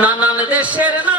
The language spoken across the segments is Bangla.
নানান দেশের নানান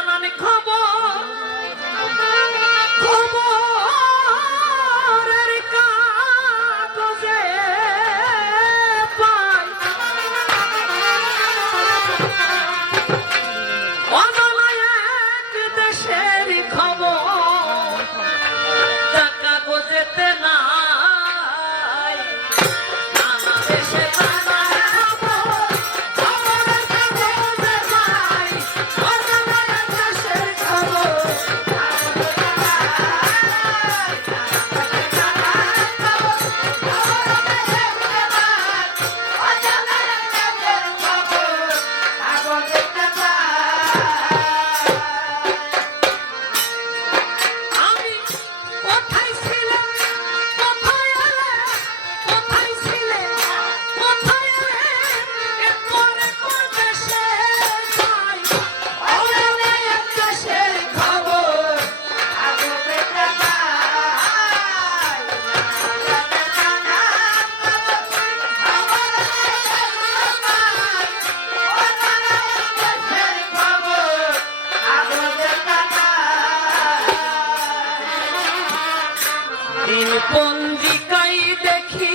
দিন পঞ্জিকাই দেখি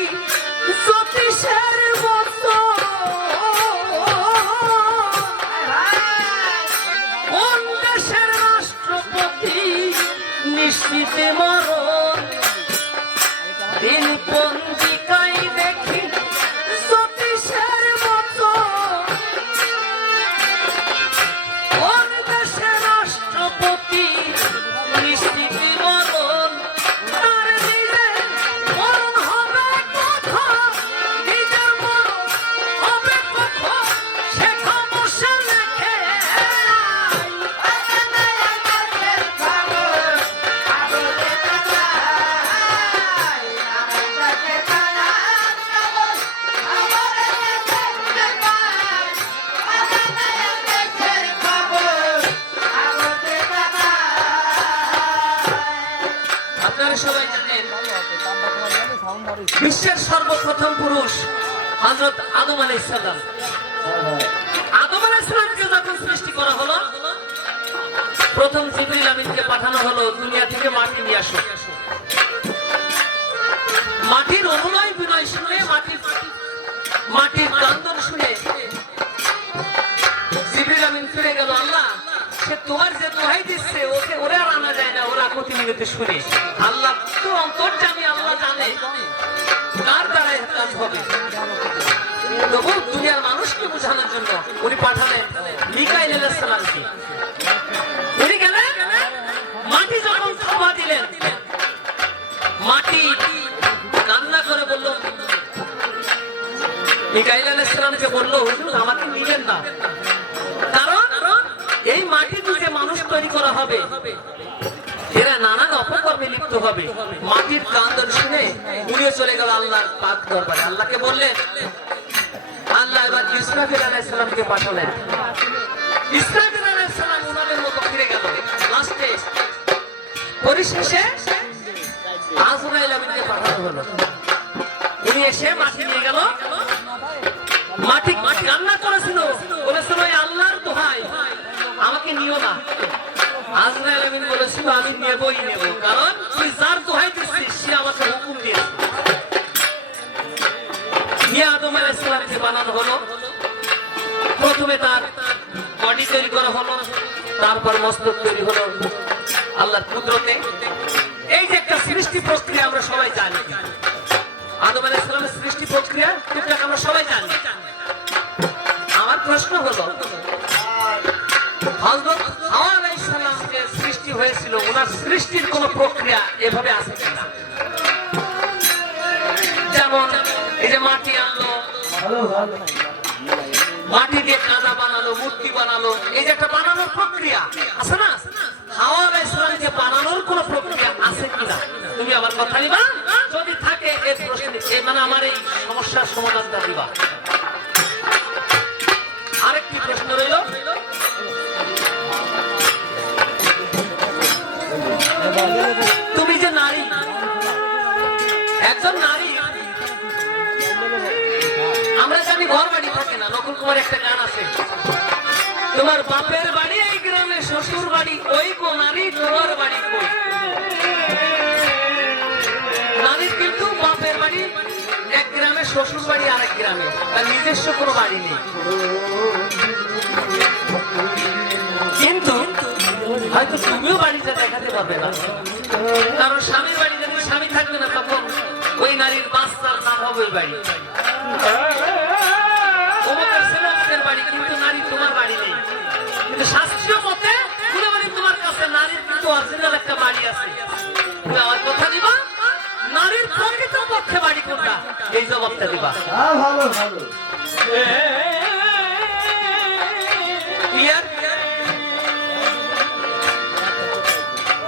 জ্যোতিষের বছর কোন দেশের রাষ্ট্রপতি নিশ্চিতে মরণ? দিন পঞ্জিকাই আপনারা সবাই জানেন বিশ্বের সর্বপ্রথম পুরুষ হজরত আদম আলাইসাল্লাম আদম আলাইসাল্লামকে যখন সৃষ্টি করা হলো প্রথম জিবরিল আমিনকে পাঠানো হলো দুনিয়া থেকে মাটি নিয়ে আসো। মাটির অনুনয় বিনয় শুনে মাটির মাটির কান্দন শুনে জিবরিল আমিন ফিরে গেল আল্লাহ সে তোমার দোহাই দিচ্ছে ওকে ওরে আনা যায় না, ওরা প্রতিনিয়ত শুনে। আল্লাহ, তো অন্তর জানি আল্লাহ জানে। কার দ্বারা কাজ হবে? তবু দুনিয়ার মানুষকে বোঝানোর জন্য উনি পাঠালেন মিকাইল আলাইহিস উনি গেলেন, মাটি যখন থাবা দিলেন, মাটি কান্না করে বলল, মিকাইল আলাইহিস সালামকে বলল, হুজুর মাটি মানুষ তৈরি করা হবে। এরা নানান অপকর্মে লিপ্ত হবে। মাটির কান্দন শুনে উড়িয়ে চলে গেল আল্লাহর পাক দরবারে। আল্লাহকে বললেন, আল্লাহ এবার ইসরাফিল আলাইহিস সালামকে পাঠালেন। ইসরাফিল আলাইহিস সালাম উনাদের মতো ফিরে গেল। লাস্টে পরিশেষে আজরাইল আমিনকে পাঠানো হলো। উনি এসে মাটি নিয়ে গেল। মাটি মাটি রান্না তারপর মস্তক তৈরি হলো আল্লাহর কুদরতে। এই যে একটা সৃষ্টি প্রক্রিয়া আমরা সবাই জানি। আদম আলাইহিস সালামের সৃষ্টি প্রক্রিয়া টুকটাক আমরা সবাই জানি। আমার প্রশ্ন হলো হযরত হাওয়া হয়েছিল ওনার সৃষ্টির কোন প্রক্রিয়া এভাবে কিনা? যেমন এই যে মাটি আনলো মাটি দিয়ে কাদা বানালো, মূর্তি বানালো, এই যে একটা বানানোর প্রক্রিয়া আছে না? হাওয়া আলাইহিস সালাম যে বানানোর কোন প্রক্রিয়া আছে কিনা? তুমি আমার কথা নিবা যদি থাকে এই প্রশ্ন মানে আমার এই সমস্যার সমাধানটা দিবা। তোমার একটা গান আছে। তোমার বাপের বাড়ি, এই গ্রামে শ্বশুর বাড়ি, ওই গো নারী তোমার বাড়ি নারীর কিন্তু বাপের বাড়ি, এক গ্রামে শ্বশুর বাড়ি, আরেক গ্রামে। তার নিজস্ব কোনো বাড়ি নেই। কিন্তু হয়তো তুমিও বাড়িটা দেখাতে পারবে না। কারণ স্বামীর বাড়ি যখন স্বামী থাকবে না, তখন ওই নারীর বাচ্চার নাম হবে বাড়ি। আছে আমার কথা দিবা? নারীর প্রকৃত পক্ষে বাড়ি কোনটা? এই জবাবটা দিবা। হ্যাঁ ভালো ভালো।